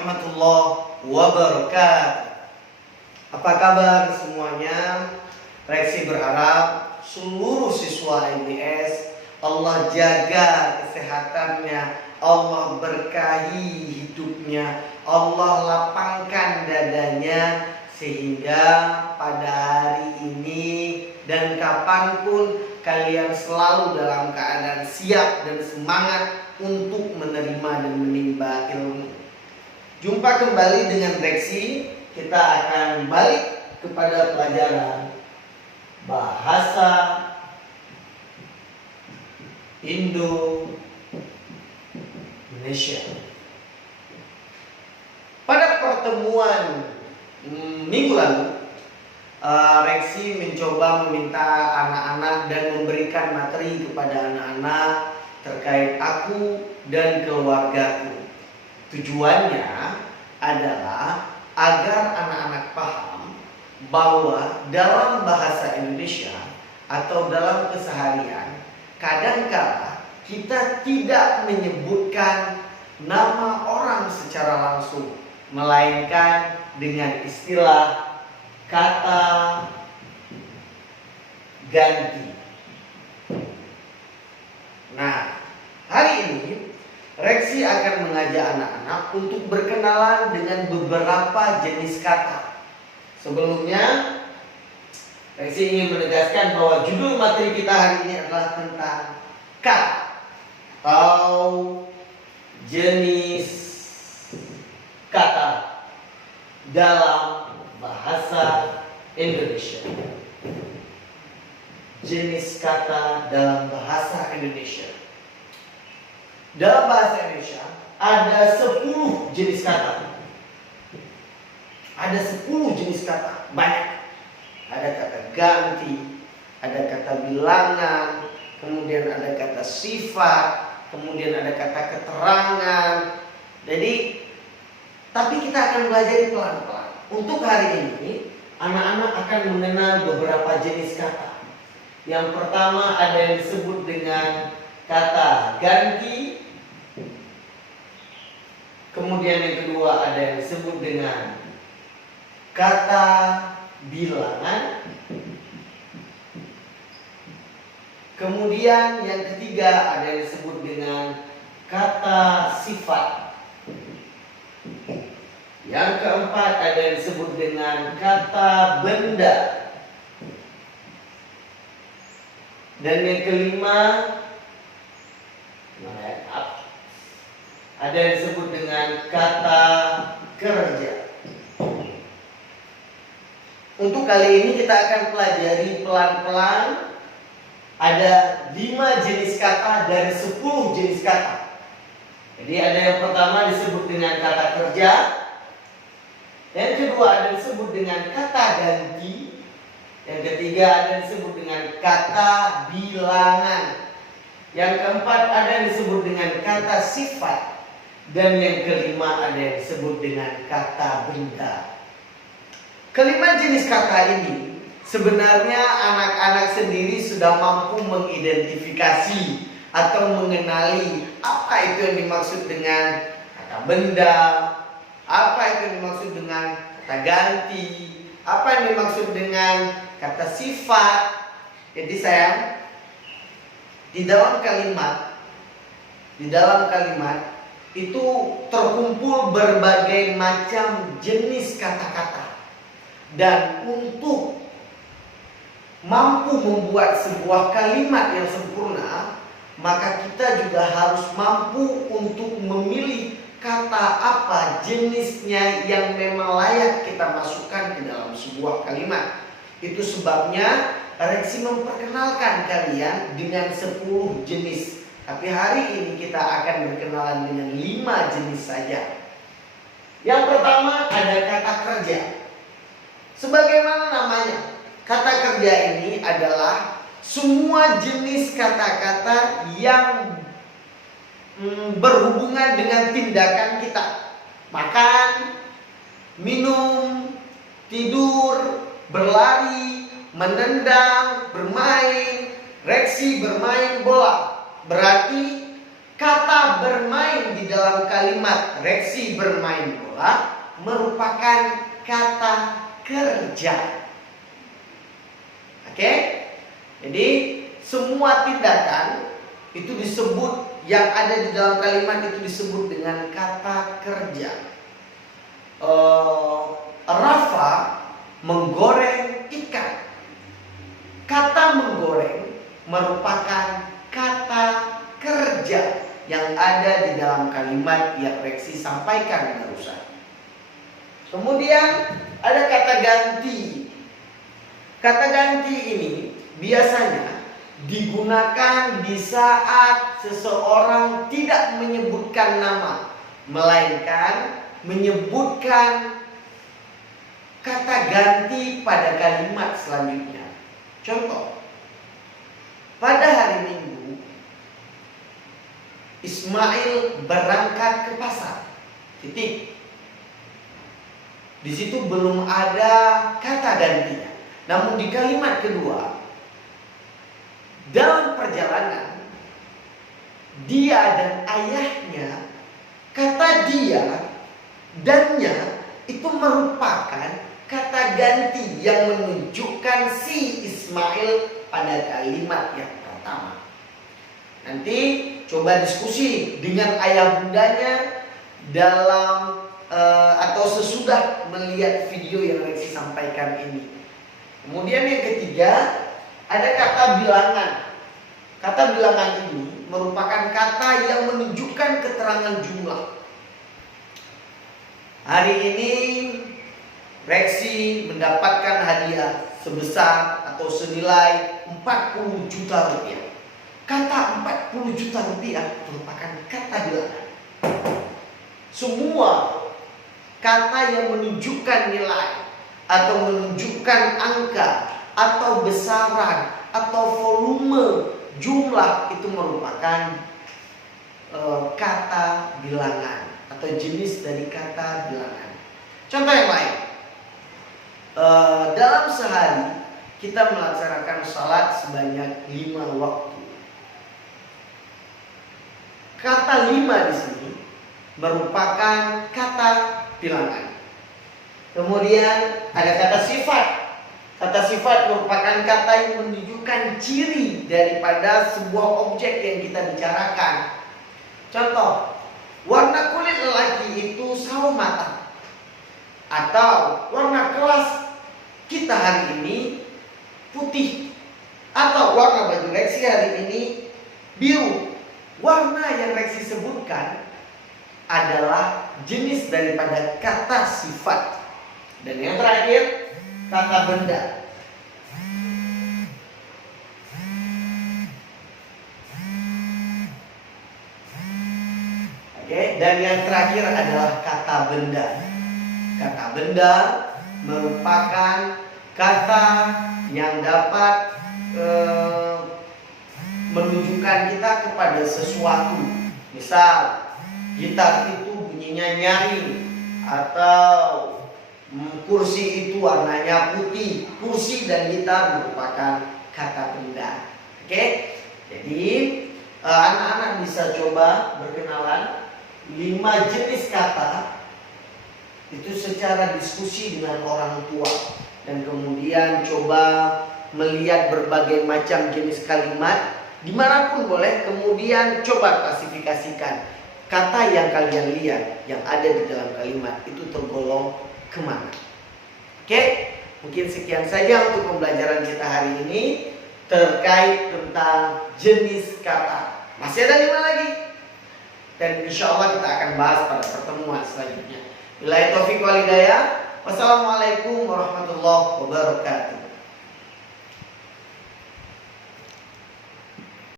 warahmatullahi wabarakatuh. Apa kabar semuanya? Reksi berharap seluruh siswa IBS Allah jaga kesehatannya, Allah berkahi hidupnya, Allah lapangkan dadanya, sehingga pada hari ini dan kapanpun kalian selalu dalam keadaan siap dan semangat untuk menerima dan menimba ilmu. Jumpa kembali dengan Reksi. Kita akan balik kepada pelajaran bahasa Indonesia. Pada pertemuan minggu lalu, Reksi mencoba meminta anak-anak dan memberikan materi kepada anak-anak terkait aku dan keluargaku. Tujuannya adalah agar anak-anak paham bahwa dalam bahasa Indonesia atau dalam keseharian kadangkala kita tidak menyebutkan nama orang secara langsung, melainkan dengan istilah kata ganti. Nah, hari ini Reksi akan mengajak anak-anak untuk berkenalan dengan beberapa jenis kata. Sebelumnya, Reksi ingin menegaskan bahwa judul materi kita hari ini adalah tentang kata atau jenis kata dalam bahasa Indonesia. Jenis kata dalam bahasa Indonesia. Dalam bahasa Indonesia ada 10 jenis kata. Ada 10 jenis kata, banyak. Ada kata ganti, ada kata bilangan, kemudian ada kata sifat, kemudian ada kata keterangan. Jadi, tapi kita akan belajar pelan-pelan. Untuk hari ini, anak-anak akan mengenal beberapa jenis kata. Yang pertama ada yang disebut dengan kata ganti. Kemudian yang kedua ada yang disebut dengan kata bilangan. Kemudian yang ketiga ada yang disebut dengan kata sifat. Yang keempat ada yang disebut dengan kata benda. Dan yang kelima ada yang disebut dengan kata kerja. Untuk kali ini kita akan pelajari pelan-pelan. Ada 5 jenis kata dari 10 jenis kata. Jadi ada yang pertama disebut dengan kata kerja. Yang kedua ada yang disebut dengan kata ganti. Yang ketiga ada yang disebut dengan kata bilangan. Yang keempat ada yang disebut dengan kata sifat. Dan yang kelima ada yang disebut dengan kata benda. Kelima jenis kata ini sebenarnya anak-anak sendiri sudah mampu mengidentifikasi atau mengenali apa itu yang dimaksud dengan kata benda, apa itu yang dimaksud dengan kata ganti, apa yang dimaksud dengan kata sifat. Jadi sayang, di dalam kalimat itu terkumpul berbagai macam jenis kata-kata. Dan untuk mampu membuat sebuah kalimat yang sempurna, maka kita juga harus mampu untuk memilih kata apa jenisnya yang memang layak kita masukkan ke dalam sebuah kalimat. Itu sebabnya Reksi memperkenalkan kalian dengan 10 jenis. Tapi hari ini kita akan berkenalan dengan 5 jenis saja. Yang pertama ada kata kerja. Sebagaimana namanya, kata kerja ini adalah semua jenis kata-kata yang berhubungan dengan tindakan kita. Makan, minum, tidur, berlari, menendang, bermain, Reksi bermain bola. Berarti kata bermain di dalam kalimat Reksi bermain bola merupakan kata kerja. Oke? Jadi semua tindakan itu disebut, yang ada di dalam kalimat itu disebut dengan kata kerja. Rafa menggoreng ikan. Kata menggoreng merupakan kata kerja yang ada di dalam kalimat yang Reksi sampaikan barusan. Kemudian ada kata ganti. Kata ganti ini biasanya digunakan di saat seseorang tidak menyebutkan nama, melainkan menyebutkan kata ganti pada kalimat selanjutnya. Contoh, pada hari Minggu Ismail berangkat ke pasar. Titik. Di situ belum ada kata gantinya. Namun di kalimat kedua, dalam perjalanan dia dan ayahnya, kata dia dannya itu merupakan kata ganti yang menunjukkan si Ismail pada kalimat yang pertama. Nanti coba diskusi dengan ayah bundanya dalam atau sesudah melihat video yang Reksi sampaikan ini. Kemudian yang ketiga, ada kata bilangan. Kata bilangan ini merupakan kata yang menunjukkan keterangan jumlah. Hari ini Reksi mendapatkan hadiah sebesar atau senilai 40 juta rupiah. Kata 40 juta rupiah merupakan kata bilangan. Semua kata yang menunjukkan nilai atau menunjukkan angka atau besaran atau volume jumlah itu merupakan kata bilangan atau jenis dari kata bilangan. Contoh yang lain, dalam sehari kita melaksanakan salat sebanyak 5 waktu. Kata 5 di sini merupakan kata bilangan. Kemudian ada kata sifat. Kata sifat merupakan kata yang menunjukkan ciri daripada sebuah objek yang kita bicarakan. Contoh, warna kulit lelaki itu sawo matang. Atau warna kelas kita hari ini putih. Atau warna baju Reksi hari ini biru. Warna yang Reksi sebutkan adalah jenis daripada kata sifat. Dan yang terakhir, kata benda. Oke, dan yang terakhir adalah kata benda. Kata benda merupakan kata yang dapat menunjukkan kita kepada sesuatu. Misal, gitar itu bunyinya nyaring, atau kursi itu warnanya putih. Kursi dan gitar merupakan kata benda. Oke, jadi anak-anak bisa coba berkenalan 5 jenis kata itu secara diskusi dengan orang tua, dan kemudian coba melihat berbagai macam jenis kalimat dimanapun boleh. Kemudian coba klasifikasikan kata yang kalian lihat yang ada di dalam kalimat itu tergolong kemana. Oke, mungkin sekian saja untuk pembelajaran kita hari ini terkait tentang jenis kata. Masih ada 5 lagi, dan insya Allah kita akan bahas pada pertemuan selanjutnya. Billahi taufiq wal hidayah. Wassalamualaikum warahmatullahi wabarakatuh.